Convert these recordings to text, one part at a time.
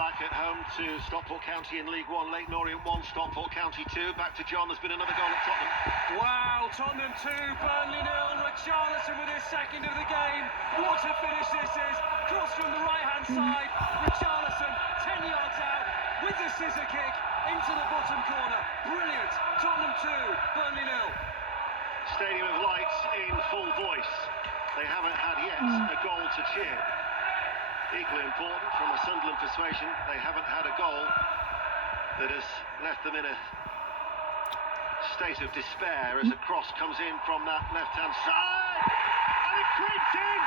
back at home to Stockport County in League One. Leyton Orient 1, Stockport County 2. Back to John. There's been another goal at Tottenham. Wow, Tottenham 2, Burnley 0. Richarlison with his second of the game. What a finish this is. Cross from the right-hand side. Richarlison 10 yards out with the scissor kick into the bottom corner. Brilliant. Tottenham 2, Burnley 0. Stadium of Lights in full voice. They haven't had yet a goal to cheer. Equally important from a Sunderland persuasion, they haven't had a goal that has left them in a state of despair as a cross comes in from that left-hand side, and it creeps in.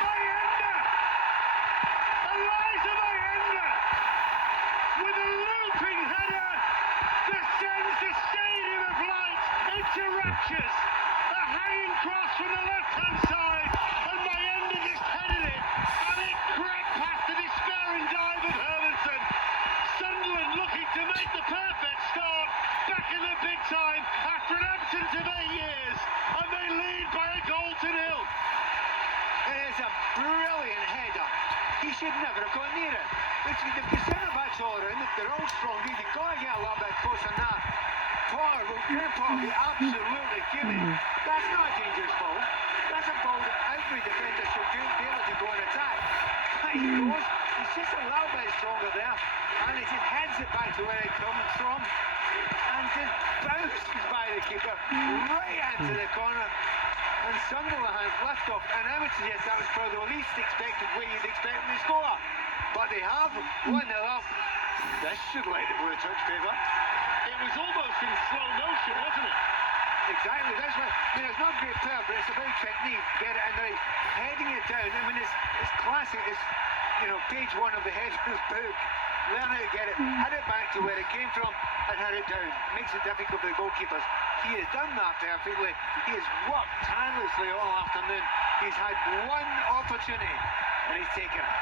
Mayenda! Eliza Mayenda! With a looping header that sends the Stadium of Light into raptures. A hanging cross from the left-hand side, and Mayenda just headed it, and it crept past the despairing dive of Hermanson. Sunderland looking to make the perfect start, back in the big time after an absence of 8 years, and they lead by a goal to nil. It is a brilliant header. He should never have gone near it. The centre-backs all around it, they're all strong. You've got to get a little bit close on that. Graham Potter will be absolutely fuming. That's not a dangerous ball. That's a ball that every defender should be able to go and attack. But he goes, he's just a little bit stronger there, and he just heads it back to where it comes from, and just bounces by the keeper right into the corner. And Sunderland have left off, and I would suggest that was probably the least expected way you'd expect them to score. But they have 1-0 up. This should light the blue touch favour. It was almost in slow motion, wasn't it? Exactly, that's right. I mean, it's not great player, but it's about technique. Get it and right, heading it down. I mean, it's classic. It's, page 1 of the header's book. Learn how to get it, head it back to where it came from, and head it down. Makes it difficult for the goalkeepers. He has done that perfectly. He has worked tirelessly all afternoon. He's had one opportunity, and he's taken it.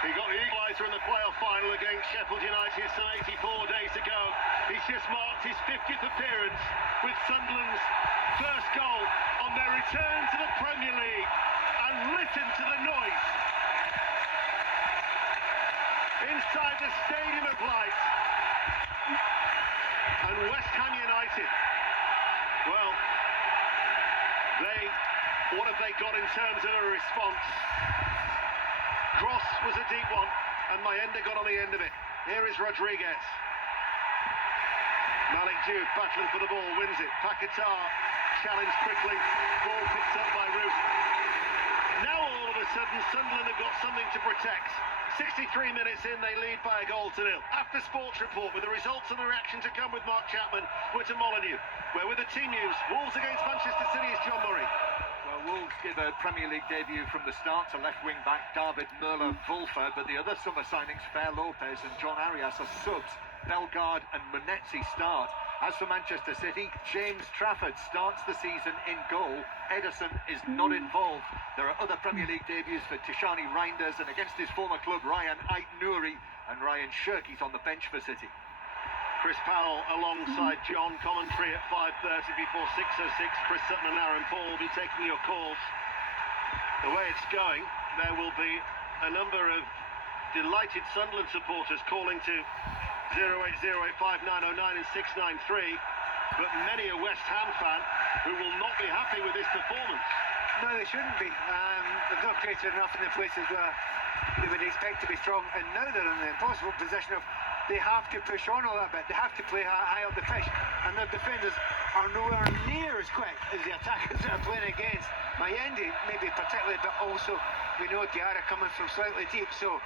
He got the equaliser in the playoff final against Sheffield United some 84 days ago. He's just marked his 50th appearance with Sunderland's first goal on their return to the Premier League. And listen to the noise inside the Stadium of Light. And West Ham United, well, what have they got in terms of a response? Cross was a deep one, and Mayenda got on the end of it. Here is Rodriguez. Malik Diouf battling for the ball, wins it. Paquetá challenged quickly, ball picked up by Root. Now all of a sudden Sunderland have got something to protect. 63 minutes in, they lead by a goal to nil. After Sports Report, with the results and the reaction to come with Mark Chapman, we're to Molineux, where with the team news, Wolves against Manchester City is John Murray. Wolves give a Premier League debut from the start to left wing-back David Müller-Wülfer, but the other summer signings, Fer Lopez and John Arias, are subs. Bellegarde and Munetzi start. As for Manchester City, James Trafford starts the season in goal. Ederson is not involved. There are other Premier League debuts for Tishani Reinders and against his former club Ryan Ait-Nouri, and Ryan Shirky's on the bench for City. Chris Powell alongside John, commentary at 5:30 before 6:06. Chris Sutton and Aaron Paul will be taking your calls. The way it's going, there will be a number of delighted Sunderland supporters calling to 08085909693, but many a West Ham fan who will not be happy with this performance. No, they shouldn't be. They've not created enough in the places where they would expect to be strong, and now they're in the impossible position of they have to push on a little bit. They have to play high up the pitch, and their defenders are nowhere near as quick as the attackers that are playing against. Mayenda maybe particularly, but also we know Diarra coming from slightly deep, so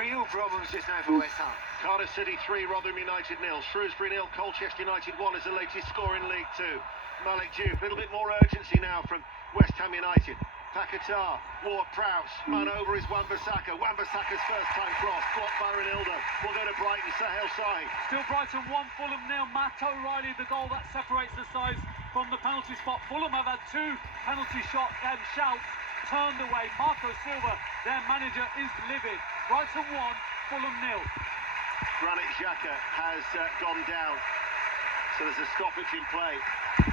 real problems just now for West Ham. Cardiff City 3, Rotherham United 0, Shrewsbury 0, Colchester United 1 is the latest score in League 2. Malik Diouf, a little bit more urgency now from West Ham United. Paquetá, Ward-Prowse, man over is Wan-Bissaka. Wan-Bissaka's first time cross, blocked by Ronaldo. We'll go to Brighton, Sahel Sahi. Still Brighton 1, Fulham 0. Matt O'Reilly, the goal that separates the sides from the penalty spot. Fulham have had 2 penalty shouts turned away. Marco Silva, their manager, is livid. Brighton 1, Fulham 0. Granit Xhaka has gone down, so there's a stoppage in play.